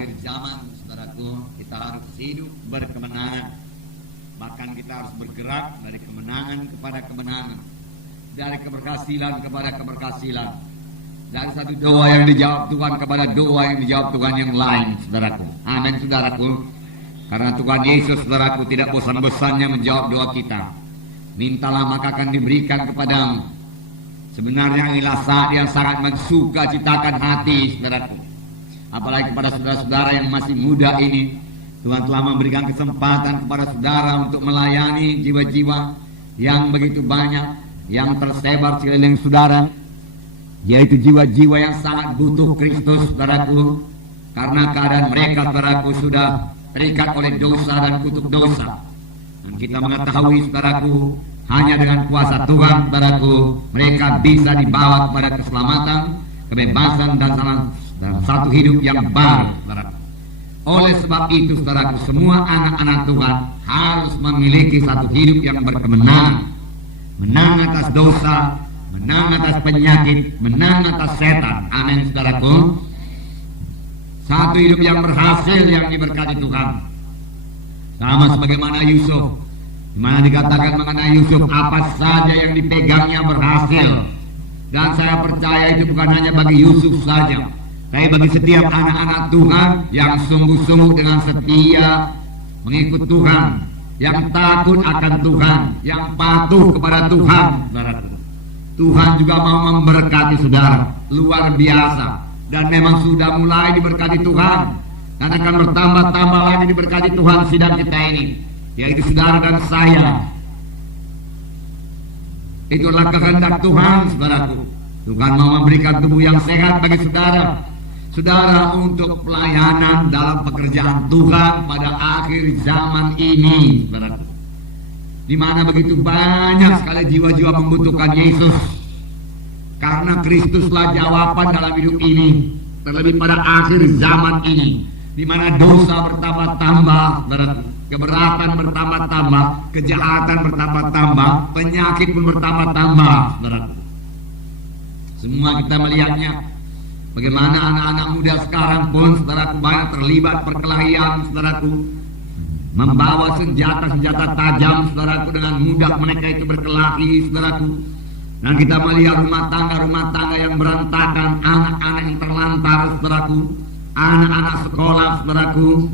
akhir zaman, saudaraku, kita harus hidup berkemenangan. Bahkan kita harus bergerak dari kemenangan kepada kemenangan, dari keberhasilan kepada keberhasilan, dari satu doa yang dijawab Tuhan kepada doa yang dijawab Tuhan yang lain, saudaraku. Amin, saudaraku. Karena Tuhan Yesus, saudaraku, tidak bosan-bosannya menjawab doa kita. Mintalah maka akan diberikan kepadamu. Sebenarnya inilah saat yang sangat mensukacitakan hati, saudaraku. Apalagi kepada saudara-saudara yang masih muda ini, Tuhan telah memberikan kesempatan kepada saudara untuk melayani jiwa-jiwa yang begitu banyak yang tersebar sekeliling saudara, yaitu jiwa-jiwa yang sangat butuh Kristus, saudaraku. Karena keadaan mereka, saudaraku, sudah terikat oleh dosa dan kutuk dosa. Dan kita mengetahui, saudaraku, hanya dengan kuasa Tuhan, saudaraku, mereka bisa dibawa kepada keselamatan, kebebasan, dan satu hidup yang baru, saudaraku. Oleh sebab itu, saudaraku, semua anak-anak Tuhan harus memiliki satu hidup yang berkemenangan. Menang atas dosa, menang atas penyakit, menang atas setan. Amin, saudaraku. Satu hidup yang berhasil, yang diberkati Tuhan. Sama sebagaimana Yusuf, di mana dikatakan mengenai Yusuf, apa saja yang dipegangnya berhasil. Dan saya percaya itu bukan hanya bagi Yusuf saja, tapi bagi setiap anak-anak Tuhan yang sungguh-sungguh dengan setia mengikut Tuhan, yang takut akan Tuhan, yang patuh kepada Tuhan. Tuhan juga mau memberkati saudara luar biasa. Dan memang sudah mulai diberkati Tuhan, dan akan bertambah-tambah lagi diberkati Tuhan sidang kita ini, yaitu saudara dan saya. Itulah kehendak Tuhan, saudaraku. Tuhan mau memberikan tubuh yang sehat bagi saudara untuk pelayanan dalam pekerjaan Tuhan pada akhir zaman ini, saudaraku. Di mana begitu banyak sekali jiwa-jiwa membutuhkan Yesus. Karena Kristuslah jawaban dalam hidup ini, terlebih pada akhir zaman ini, di mana dosa bertambah-tambah, keberatan bertambah-tambah, kejahatan bertambah-tambah, penyakit pun bertambah-tambah. Semua kita melihatnya, bagaimana anak-anak muda sekarang pun, saudaraku, banyak terlibat perkelahian, saudaraku, membawa senjata-senjata tajam, saudaraku, dengan mudah mereka itu berkelahi, saudaraku. Dan kita melihat rumah tangga yang berantakan, anak-anak yang terlantar, saudaraku, anak-anak sekolah, saudaraku,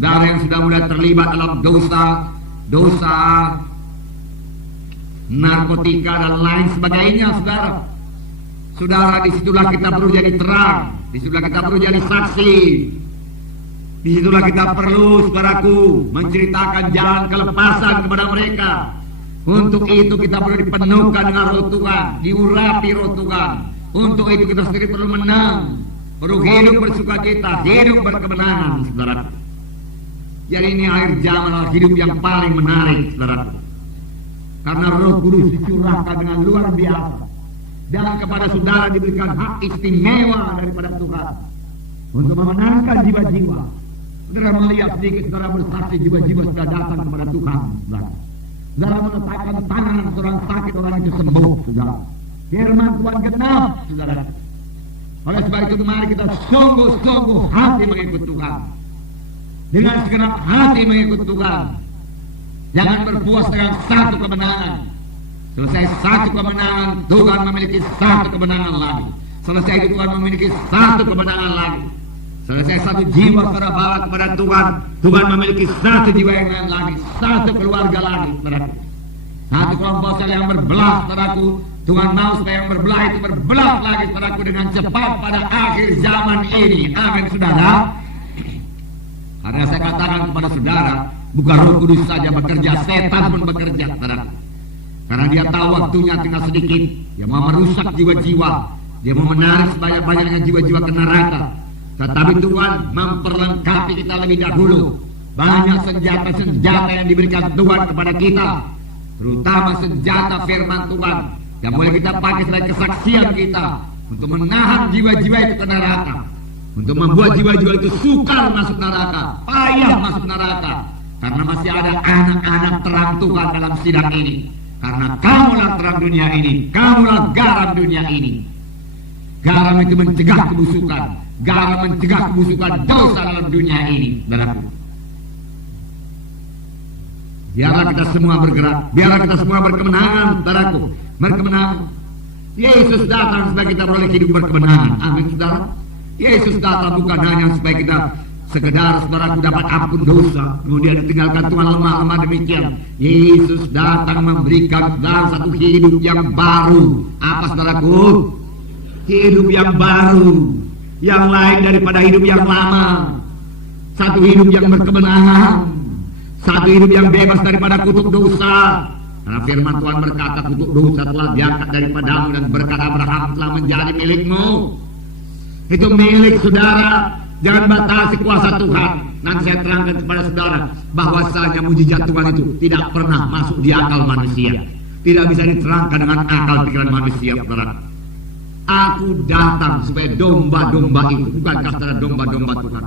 dan yang sudah mulai terlibat dalam dosa narkotika dan lain sebagainya, saudara. Saudara, disitulah kita perlu jadi terang, disitulah kita perlu jadi saksi, disitulah kita perlu, saudaraku, menceritakan jalan kelepasan kepada mereka. Untuk itu kita perlu dipenuhkan dengan roh Tuhan, diurapi roh Tuhan. Untuk itu kita sendiri perlu menang, perlu hidup bersukacita, hidup berkemenangan, saudara. Jadi ini akhir zaman adalah hidup yang paling menarik, saudara. Karena Roh Kudus dicurahkan dengan luar biasa, dan kepada saudara diberikan hak istimewa daripada Tuhan untuk memenangkan jiwa-jiwa. Saudara melihat sedikit, saudara bersaksi, jiwa-jiwa sudah datang kepada Tuhan, saudara. Saudara meletakkan tangan seorang sakit, orang itu sembuh, saudara. Firman Tuhan genap, saudara. Oleh sebab itu mari kita sungguh-sungguh hati mengikut Tuhan. Dengan segenap hati mengikut Tuhan. Jangan berpuas dengan satu kemenangan. Selesai satu kemenangan, Tuhan memiliki satu kemenangan lagi. Selesai itu Tuhan memiliki satu kemenangan lagi. Selesai satu jiwa saudara bawa kepada Tuhan, Tuhan memiliki satu jiwa yang lain lagi, satu keluarga lagi, saudaraku. Satu kelompok sel yang berbelah, saudaraku. Tuhan mau supaya yang berbelah itu berbelah lagi, saudaraku, dengan cepat pada akhir zaman ini. Amin, saudara. Karena saya katakan kepada saudara, bukan Roh Kudus saja bekerja, setan pun bekerja, saudaraku. Karena dia tahu waktunya tinggal sedikit, dia mau merusak jiwa-jiwa, dia mau menarik sebanyak-banyaknya jiwa-jiwa ke neraka. Tetapi Tuhan memperlengkapi kita lebih dahulu. Banyak senjata-senjata yang diberikan Tuhan kepada kita, terutama senjata firman Tuhan, yang boleh kita pakai sebagai kesaksian kita untuk menahan jiwa-jiwa itu ke neraka, untuk membuat jiwa-jiwa itu sukar masuk neraka, payah masuk neraka. Karena masih ada anak-anak terang Tuhan dalam sidang ini. Karena kamulah terang dunia ini, kamulah garam dunia ini. Garam itu mencegah kebusukan, guna mencegah kebusukan dosa dalam dunia ini, saudaraku. Biarlah kita semua bergerak, biarlah kita semua berkemenangan, saudaraku, berkemenangan. Yesus datang supaya kita beroleh hidup berkemenangan. Amin, saudara. Yesus datang bukan hanya supaya kita sekedar, saudaraku, dapat ampun dosa, kemudian ditinggalkan Tuhan lemah-lemah demikian. Yesus datang memberikan saudara satu hidup yang baru. Apa, saudaraku? Hidup yang baru, yang lain daripada hidup yang lama. Satu hidup yang berkemenangan, satu hidup yang bebas daripada kutuk dosa. Karena firman Tuhan berkata, kutuk dosa telah diangkat daripadamu dan berkat Abraham telah menjadi milikmu. Itu milik saudara. Jangan batasi kuasa Tuhan. Nanti saya terangkan kepada saudara bahwasanya mujizat Tuhan itu tidak pernah masuk di akal manusia, tidak bisa diterangkan dengan akal pikiran manusia, saudara. Aku datang supaya domba-domba itu, bukankah saudara domba-domba Tuhan,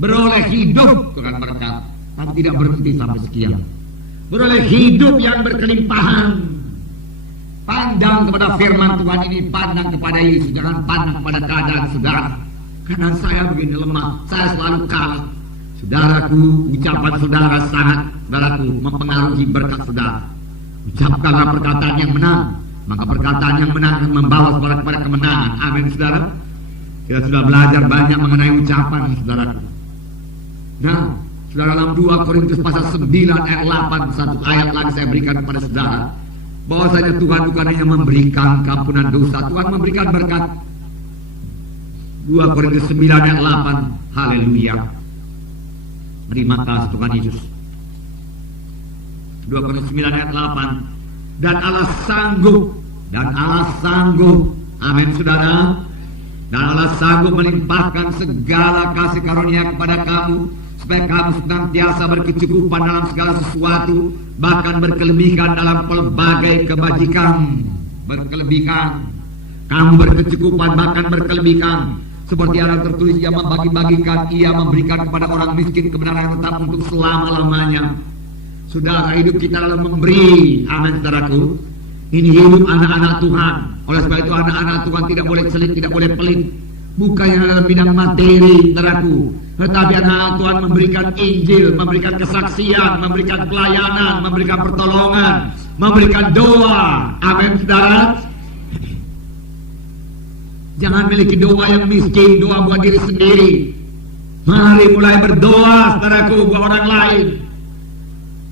beroleh hidup, Tuhan berkata, tapi tidak berhenti sampai sekian. Beroleh hidup yang berkelimpahan. Pandang kepada firman Tuhan ini, pandang kepada Yesus, jangan pandang kepada keadaan saudara. Karena saya begini lemah, saya selalu kalah. Saudaraku, ucapan saudara sangat, saudaraku, mempengaruhi berkat saudara. Ucapkanlah perkataan yang menang, maka perkataan yang menang akan membawa saudara kepada kemenangan. Amin, saudara. Kita sudah belajar banyak mengenai ucapan, saudaraku. Nah, saudara, dalam 2 Korintus pasal 9 ayat 8, satu ayat lagi saya berikan kepada saudara, bahwasanya Tuhan bukan hanya memberikan keampunan dosa, Tuhan memberikan berkat. 2 Korintus 9 ayat 8. Haleluya. Terima kasih Tuhan Yesus. 2 Korintus 9 ayat 8. Dan Allah sanggup. Amin, saudara. Dan Allah sanggup melimpahkan segala kasih karunia kepada kamu, supaya kamu senantiasa berkecukupan dalam segala sesuatu, bahkan berkelebihan dalam pelbagai kebajikan. Berkelebihan. Kamu berkecukupan bahkan berkelebihan. Seperti yang tertulis, ia membagi-bagikan, ia memberikan kepada orang miskin kebenaran yang tetap untuk selama-lamanya. Saudara, hidup kita dalam memberi. Amin, saudaraku. Ini hidup anak-anak Tuhan. Oleh sebab itu anak-anak Tuhan tidak boleh selit, tidak boleh pelit. Bukan yang dalam bidang materi, saudaraku, tetapi anak-anak Tuhan memberikan Injil, memberikan kesaksian, memberikan pelayanan, memberikan pertolongan, memberikan doa. Amin, saudara. Jangan miliki doa yang miskin, doa buat diri sendiri. Mari mulai berdoa, saudaraku, buat orang lain.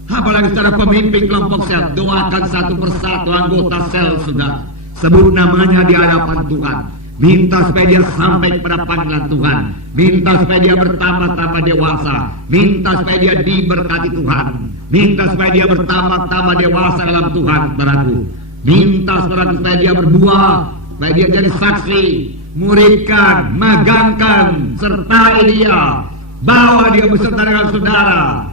Apalagi secara pemimpin kelompok sel, doakan satu persatu anggota sel, saudara. Sebut namanya di hadapan Tuhan. Minta supaya dia sampai kepada panggilan Tuhan. Minta supaya dia bertambah-tambah dewasa. Minta supaya dia diberkati Tuhan. Minta supaya dia bertambah-tambah dewasa dalam Tuhan, saudaraku. Minta, saudaraku, supaya dia berbuah, supaya dia jadi saksi, muridkan, magangkan, sertai dia, bawa dia beserta dengan saudara,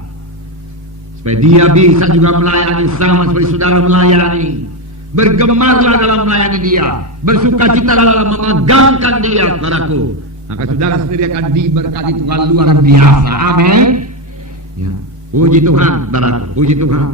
supaya dia bisa juga melayani sama seperti saudara melayani. Bergemarlah dalam melayani dia, bersukacita dalam memegangkan dia, saudaraku. Maka saudara sendiri akan diberkati Tuhan luar biasa. Amin. Ya. Puji Tuhan, saudaraku, puji Tuhan.